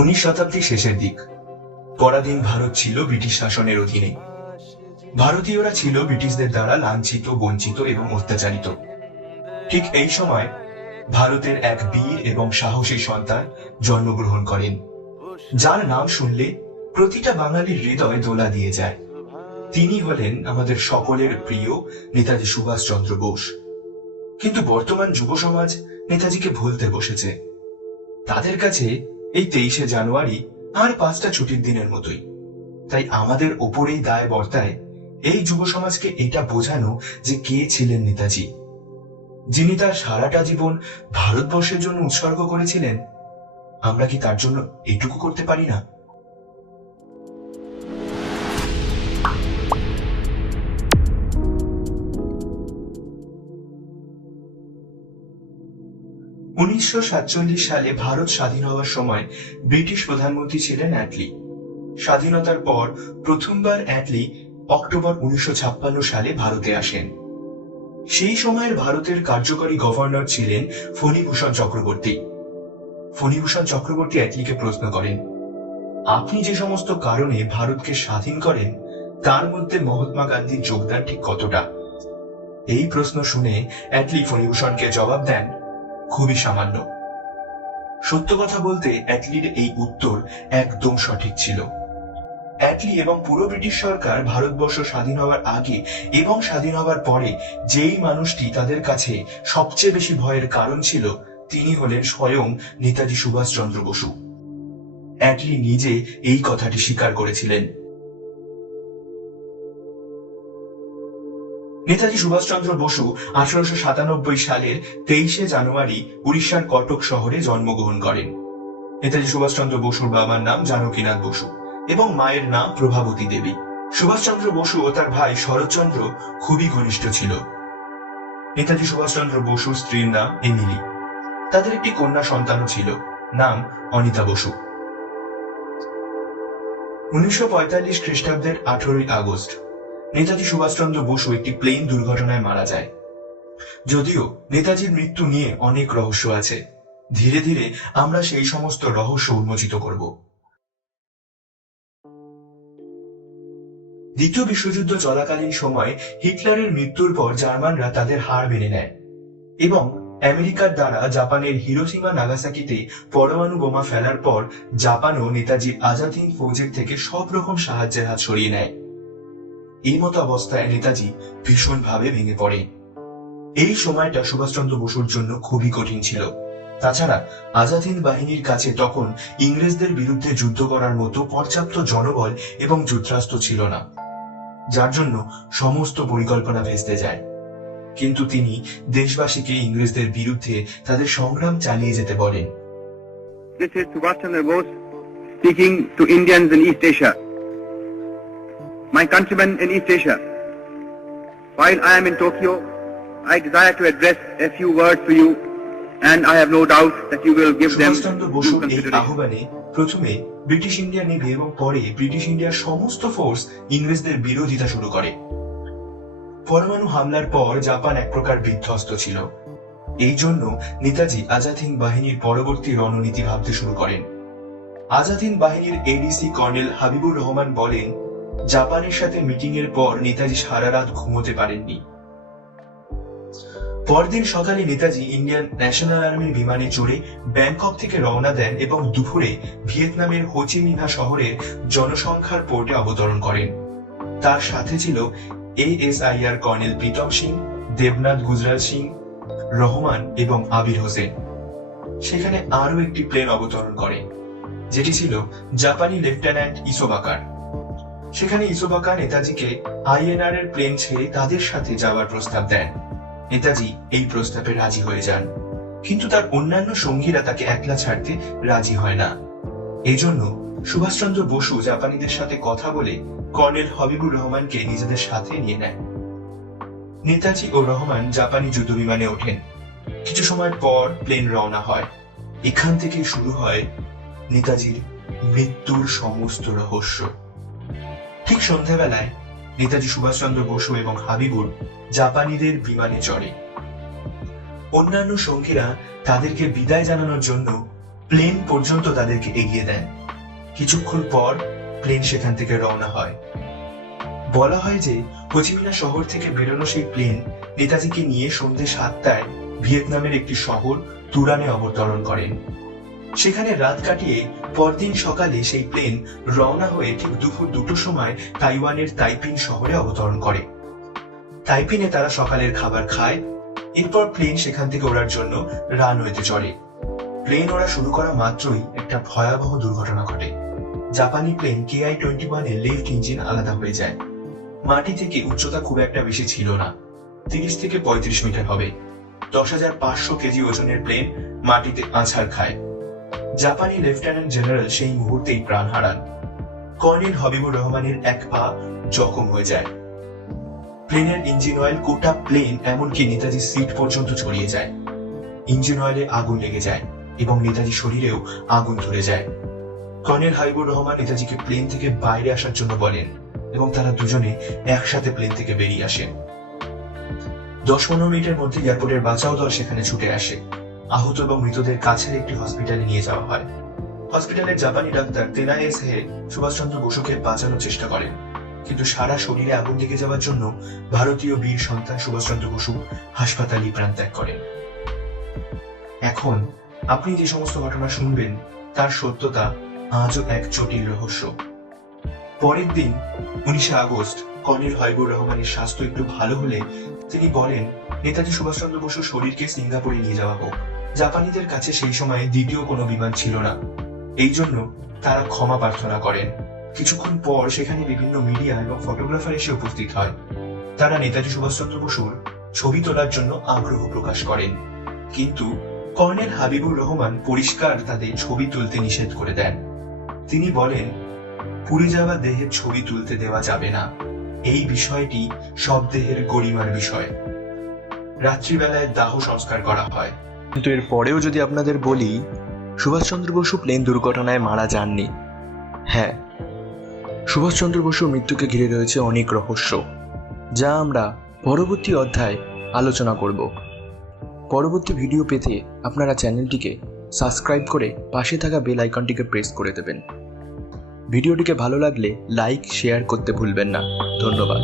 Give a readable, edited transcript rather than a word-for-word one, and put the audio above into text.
উনিশ শতাব্দীর শেষের দিক। পরাধীন ভারত ছিল ব্রিটিশ শাসনের অধীনে। ভারতীয়রা ছিল ব্রিটিশদের দ্বারা লাঞ্ছিত, বঞ্চিত এবং অত্যাচারিত। ঠিক এই সময় ভারতের এক বীর এবং সাহসী সন্তান জন্মগ্রহণ করেন, যার নাম শুনলে প্রতিটা বাঙালির হৃদয় দোলা দিয়ে যায়। তিনি হলেন আমাদের সকলের প্রিয় নেতাজি সুভাষ চন্দ্র বোস। কিন্তু বর্তমান যুব সমাজ নেতাজিকে ভুলতে বসেছে। তাদের কাছে এই 23শে জানুয়ারি আর 5টা ছুটির দিনের মতোই। তাই আমাদের ওপরেই দায় বর্তায় এই যুব সমাজকে এটা বোঝানো যে কে ছিলেন নেতাজি, যিনি তার সারাটা জীবন ভারতবর্ষের জন্য উৎসর্গ করেছিলেন। আমরা কি তার জন্য এটুকু করতে পারি না? উনিশশো সালে ভারত স্বাধীন হওয়ার সময় ব্রিটিশ প্রধানমন্ত্রী ছিলেন অ্যাটলি। স্বাধীনতার পর প্রথমবার অ্যাটলি অক্টোবর 1956 সালে ভারতে আসেন। সেই সময়ের ভারতের কার্যকরী গভর্নর ছিলেন ফণীভূষণ চক্রবর্তী। ফণীভূষণ চক্রবর্তী অ্যাটলিকে প্রশ্ন করেন, আপনি যে সমস্ত কারণে ভারতকে স্বাধীন করেন তার মধ্যে মহাত্মা গান্ধীর যোগদান ঠিক কতটা? এই প্রশ্ন শুনে অ্যাটলি ফণীভূষণকে জবাব দেন, খুবই সামান্য। সত্য কথা বলতে অ্যাটলির এই উত্তর একদম সঠিক ছিল। অ্যাটলি এবং পুরো ব্রিটিশ সরকার ভারতবর্ষ স্বাধীন হওয়ার আগে এবং স্বাধীন হওয়ার পরে যেই মানুষটি তাদের কাছে সবচেয়ে বেশি ভয়ের কারণ ছিল, তিনি হলেন স্বয়ং নেতাজি সুভাষ চন্দ্র বসু। অ্যাটলি নিজে এই কথাটি স্বীকার করেছিলেন। নেতাজি সুভাষ চন্দ্র বসু 1897 সালের 23শে জানুয়ারি উড়িষ্যার কটক শহরে জন্মগ্রহণ করেন। নেতাজি সুভাষ চন্দ্র বসুর বাবার নাম জানকীনাথ বসু এবং মায়ের নাম প্রভাবতী দেবী। সুভাষ চন্দ্র বসু ও তার ভাই শরৎচন্দ্র খুবই ঘনিষ্ঠ ছিল। নেতাজি সুভাষ চন্দ্র বসুর স্ত্রীর নাম এমিলি। তাদের একটি কন্যা সন্তানও ছিল, নাম অনিতা বসু। 1945 খ্রিস্টাব্দের 18ই আগস্ট নেতাজি সুভাষচন্দ্র বসু একটি প্লেন দুর্ঘটনায় মারা যায়। যদিও নেতাজির মৃত্যু নিয়ে অনেক রহস্য আছে, ধীরে ধীরে আমরা সেই সমস্ত রহস্য উন্মোচিত করব। দ্বিতীয় বিশ্বযুদ্ধ চলাকালীন সময় হিটলারের মৃত্যুর পর জার্মানরা তাদের হার মেনে নেয় এবং আমেরিকার দ্বারা জাপানের হিরোশিমা নাগাসাকিতে পরমাণু বোমা ফেলার পর জাপানও নেতাজির আজাদ হিন্দ ফৌজের থেকে সব রকম সাহায্যের হাত সরিয়ে নেয়। এই মতো অবস্থায় নেতাজি ভীষণভাবে ভেঙে পড়ে। এই সময়টা সুভাষচন্দ্র বসুর জন্য খুবই কঠিন ছিল। তাছাড়া আজাদ হিন্দ বাহিনীর কাছে তখন ইংরেজদের বিরুদ্ধে যুদ্ধ করার মতো পর্যাপ্ত জনবল এবং যুদ্ধাস্ত্র ছিল না, যার জন্য সমস্ত পরিকল্পনা ভেস্তে যায়। কিন্তু তিনি দেশবাসীকে ইংরেজদের বিরুদ্ধে তাদের সংগ্রাম চালিয়ে যেতে বলেন। This is Subhash Chandra Bose speaking to Indians in East Asia. My countrymen in East Asia, while I am in Tokyo, I desire to address a few words to you, and I have no doubt that you will give them due consideration. প্রথমে British India navy এবং পরে British ইন্ডিয়ার সমস্ত force ইংরেজদের বিরোধিতা শুরু করে। পরমাণু হামলার পর জাপান এক প্রকার বিধ্বস্ত ছিল। এই জন্য নেতাজি আজাদ হিন্দ বাহিনীর পরবর্তী রণনীতি ভাবতে শুরু করেন। আজাদ হিন্দ বাহিনীর এডিসি কর্নেল হাবিবুর রহমান বলেন, জাপানের সাথে মিটিং এর পর নেতাজি সারা রাত ঘুমোতে পারেননি। পরদিন সকালে নেতাজি ইন্ডিয়ান ন্যাশনাল আর্মির বিমানে চড়ে ব্যাংকক থেকে রওনা দেন এবং দুপুরে ভিয়েতনামের হোচিমিনহা শহরের জনসংখ্যার পোর্টে অবতরণ করেন। তার সাথে ছিল এএসআইআর কর্নেল প্রীতম সিং, দেবনাথ গুজরাল সিং, রহমান এবং আবির হোসেন। সেখানে আরো একটি প্লেন অবতরণ করে, যেটি ছিল জাপানি লেফটেন্যান্ট ইসোবাকার। সেখানে ইসোবাকা নেতাজিকে আইএনআর এর প্লেন ছেড়ে তাদের সাথে যাওয়ার প্রস্তাব দেন। নেতাজি এই প্রস্তাবে রাজি হয়ে যান, কিন্তু তার অন্যান্য সঙ্গীরা তাকে একলা ছাড়তে রাজি হয় না। এই জন্য সুভাষচন্দ্র বসু জাপানিদের সাথে কথা বলে কর্নেল হাবিবুর রহমানকে নিজেদের সাথে নিয়ে নেয়। নেতাজি ও রহমান জাপানি যুদ্ধ বিমানে ওঠেন। কিছু সময় পর প্লেন রওনা হয়। এখান থেকে শুরু হয় নেতাজির মৃত্যুর সমস্ত রহস্য। ঠিক সন্ধ্যাবেলায় নেতাজি সুভাষ চন্দ্র বসু এবং হাবিবুর জাপানিদের বিমানে চড়ে। অন্যান্য সঙ্গীরা তাদেরকে বিদায় জানানোর জন্য প্লেন পর্যন্ত তাদেরকে এগিয়ে দেন। কিছুক্ষণ পর প্লেন সেখান থেকে রওনা হয়। বলা হয় যে হোচিমিনা শহর থেকে বেরোনো সেই প্লেন নেতাজিকে নিয়ে সন্ধ্যে 7টায় ভিয়েতনামের একটি শহর তুরানে অবতরণ করেন। সেখানে রাত কাটিয়ে পরদিন সকালে সেই প্লেন রওনা হয়ে ঠিক দুপুর 2টোর সময় তাইওয়ানের তাইপিং শহরে অবতরণ করে। তাইপিনে তারা সকালের খাবার খায়। এরপর প্লেন সেখান থেকে ওড়ার জন্য রানওয়েতে চড়ে। প্লেন ওড়া শুরু করা মাত্রই একটা ভয়াবহ দুর্ঘটনা ঘটে। জাপানি প্লেন KI-21 এর লেফট ইঞ্জিন আলাদা হয়ে যায়। মাটি থেকে উচ্চতা খুব একটা বেশি ছিল না, 30 থেকে 35 মিটার হবে। 10,500 কেজি ওজনের প্লেন মাটিতে আছাড় খায়। জাপানি লেফটেন্যান্ট জেনারেল সেই মুহূর্তেই প্রাণ হারান। কর্নেল হাবিবুর রহমানের এক পা জখম হয়ে যায়। প্লেনের ইঞ্জিন অয়েল গোটা প্লেন এমনকি নেতাজি সিট পর্যন্ত ছড়িয়ে যায়। ইঞ্জিন অয়েলে আগুন লেগে যায় এবং নেতাজি শরীরেও আগুন ধরে যায়। কর্নেল হাবিবুর রহমান নেতাজিকে প্লেন থেকে বাইরে আসার জন্য বলেন এবং তারা দুজনে একসাথে প্লেন থেকে বেরিয়ে আসেন। 10-15 মিনিটের মধ্যে এয়ারপোর্টের বাঁচাও দল সেখানে ছুটে আসে। আহত এবং মৃতদের কাছের একটি হসপিটালে নিয়ে যাওয়া হয়। হসপিটালের জাপানি ডাক্তার তেনায়েস হে সুভাষ চন্দ্র বসুকে বাঁচানোর চেষ্টা করেন, কিন্তু সারা শরীরে আগুন লেগে যাওয়ার জন্য ভারতীয় বীর সন্তান সুভাষ চন্দ্র বসু হাসপাতালে প্রাণ ত্যাগ করেন। এখন আপনি যে সমস্ত ঘটনা শুনবেন তার সত্যতা আজও এক জটিল রহস্য। পরের দিন 19 আগস্ট কর্নেল হাবিবুর রহমানের স্বাস্থ্য একটু ভালো হলে তিনি বলেন নেতাজি সুভাষ চন্দ্র বসুর শরীরকে সিঙ্গাপুরে নিয়ে যাওয়া হোক। জাপানিদের কাছে সেই সময়ে দ্বিতীয় কোনো বিমান ছিল না, এই জন্য তারা ক্ষমা প্রার্থনা করেন। কিছুক্ষণ পর সেখানে বিভিন্ন মিডিয়া এবং ফটোগ্রাফার এসে উপস্থিত হয়। তারা নেতাজি সুভাষ চন্দ্র বসুর ছবি তোলার জন্য আগ্রহ প্রকাশ করেন, কিন্তু কর্নেল হাবিবুর রহমান পরিষ্কার তাদের ছবি তুলতে নিষেধ করে দেন। তিনি বলেন, পুড়ে যাওয়া দেহের ছবি তুলতে দেওয়া যাবে না, এই বিষয়টি সব দেহের গরিমার বিষয়। রাত্রিবেলায় দাহ সংস্কার করা হয়। কিন্তু এর পরেও যদি আপনাদের বলি সুভাষচন্দ্র বসু প্লেন দুর্ঘটনায় মারা যাননি। হ্যাঁ, সুভাষচন্দ্র বসুর মৃত্যুকে ঘিরে রয়েছে অনেক রহস্য, যা আমরা পরবর্তী অধ্যায়ে আলোচনা করব। পরবর্তী ভিডিও পেতে আপনারা চ্যানেলটিকে সাবস্ক্রাইব করে পাশে থাকা বেল আইকনটিকে প্রেস করে দেবেন। ভিডিওটিকে ভালো লাগলে লাইক শেয়ার করতে ভুলবেন না। ধন্যবাদ।